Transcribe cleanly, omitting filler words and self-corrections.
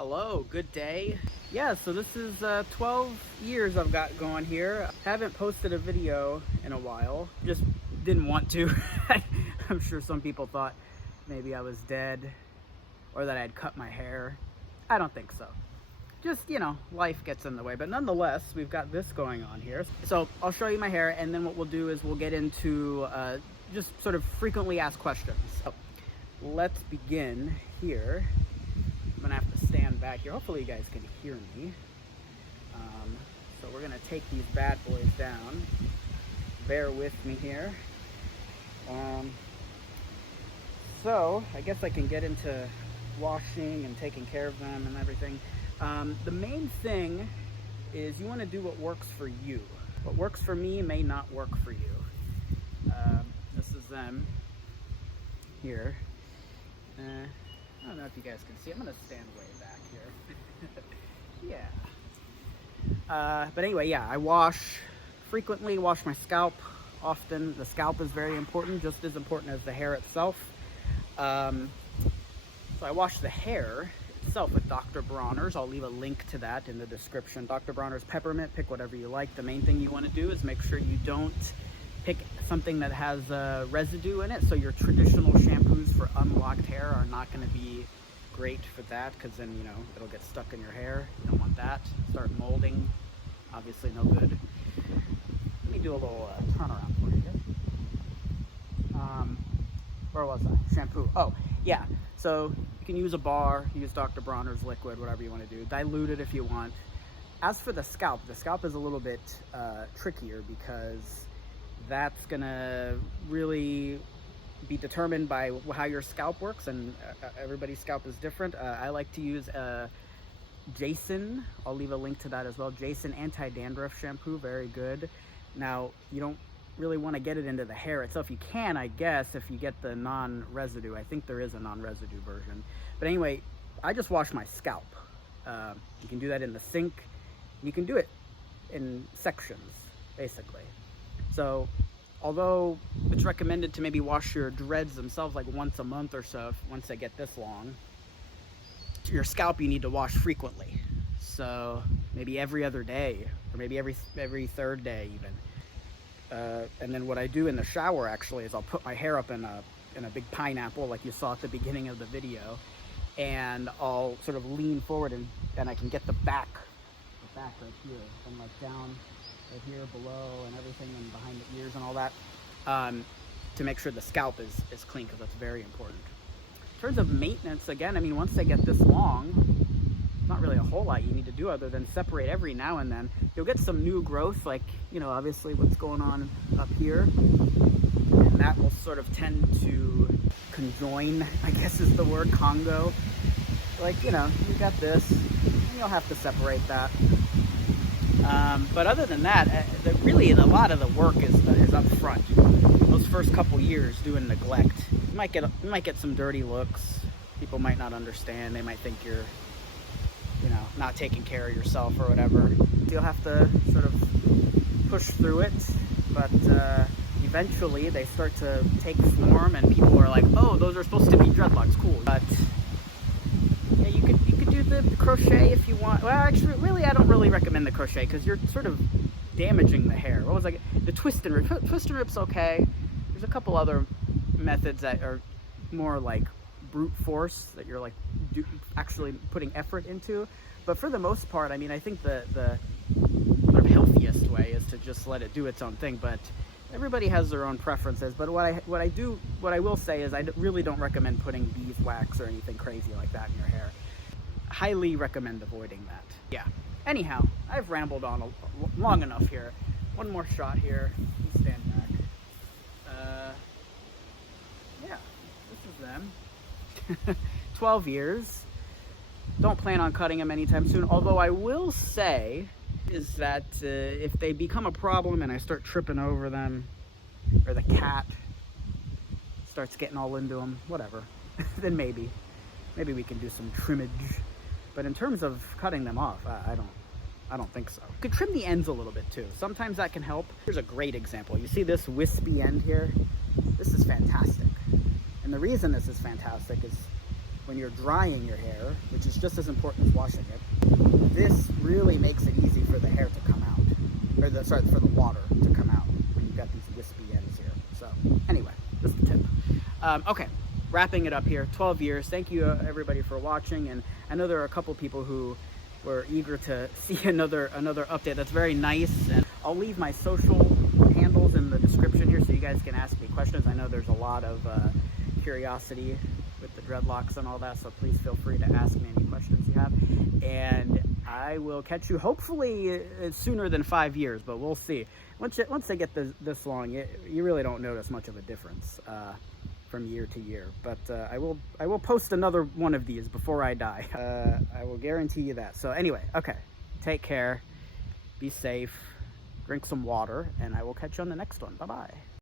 Hello, good day. Yeah, so this is 12 years I've got going here. Haven't posted a video in a while. Just didn't want to. I'm sure some people thought maybe I was dead or that I had cut my hair. I don't think so. Just, life gets in the way. But nonetheless, we've got this going on here. So I'll show you my hair, and then what we'll do is we'll get into just sort of frequently asked questions. So let's begin here. I'm gonna have to stand back here. Hopefully you guys can hear me. So we're gonna take these bad boys down. Bear with me here. So I guess I can get into washing and taking care of them and everything. The main thing is you want to do what works for you. What works for me may not work for you. This is them here. I don't know if you guys can see. I'm gonna stand way back here. Yeah. But anyway, yeah, I wash frequently, wash my scalp often. The scalp is very important, just as important as the hair itself. So I wash the hair itself with Dr. Bronner's. I'll leave a link to that in the description. Dr. Bronner's Peppermint, pick whatever you like. The main thing you want to do is make sure you don't pick something that has residue in it. So your traditional shampoos for unlocked hair are not going to be great for that, because then it'll get stuck in your hair. You don't want that. Start molding, obviously no good. Let me do a little turnaround for you. Where was I? Shampoo. Oh yeah, so you can use a bar, use Dr. Bronner's liquid, whatever you want to do. Dilute it if you want. As for the scalp is a little bit trickier, because that's gonna really be determined by how your scalp works, and everybody's scalp is different. I like to use Jason. I'll leave a link to that as well. Jason anti-dandruff shampoo, very good. Now, you don't really want to get it into the hair itself. You can, I guess, if you get the non-residue. I think there is a non-residue version. But anyway, I just wash my scalp. You can do that in the sink. You can do it in sections, basically. So although it's recommended to maybe wash your dreads themselves like once a month or so, once they get this long, your scalp you need to wash frequently. So maybe every other day, or maybe every third day even. And then what I do in the shower actually is I'll put my hair up in a big pineapple like you saw at the beginning of the video, and I'll sort of lean forward and I can get the back right here, and like down right here below and everything, and behind the ears and all that, to make sure the scalp is clean, because that's very important. In terms of maintenance, again, I mean, once they get this long, not really a whole lot you need to do other than separate every now and then. You'll get some new growth, like, obviously what's going on up here, and that will sort of tend to conjoin, I guess is the word, Congo. Like, you got this, and you'll have to separate that. But other than that, really a lot of the work is up front. Those first couple years doing neglect. You might get some dirty looks. People might not understand. They might think you're not taking care of yourself or whatever. You'll have to sort of push through it, but eventually they start to take form, and people are like, oh, those are supposed to be dreadlocks, cool. But yeah, you could do the crochet if you want. Well, actually, really, I don't really recommend the crochet, because you're sort of damaging the hair. What was like the twist and rip? Twist and rip's okay. There's a couple other methods that are more like brute force, that you're like actually putting effort into. But for the most part, I mean, I think the sort of healthiest way is to just let it do its own thing. But everybody has their own preferences. But what I will say is I really don't recommend putting beeswax or anything crazy like that in your hair. Highly recommend avoiding that. Yeah. Anyhow, I've rambled on long enough here. One more shot here. Let's stand back. Yeah, this is them. 12 years. Don't plan on cutting them anytime soon. Although I will say is that if they become a problem and I start tripping over them, or the cat starts getting all into them, whatever, then maybe we can do some trimmage. But in terms of cutting them off, I don't think so. You could trim the ends a little bit too. Sometimes that can help. Here's a great example. You see this wispy end here? This is fantastic. And the reason this is fantastic is when you're drying your hair, which is just as important as washing it, this really makes it easy for the hair to come out, or for the water to come out when you've got these wispy ends here. So anyway, just a tip. Okay, wrapping it up here, 12 years. Thank you everybody for watching, and I know there are a couple people who were eager to see another update. That's very nice, and I'll leave my social handles in the description here so you guys can ask me questions. I know there's a lot of curiosity with the dreadlocks and all that, so please feel free to ask me any questions you have, and I will catch you hopefully sooner than 5 years, but we'll see. Once they get this long, you really don't notice much of a difference from year to year, but I will post another one of these before I die. I will guarantee you that. So anyway, okay, take care, be safe, drink some water, and I will catch you on the next one. Bye bye.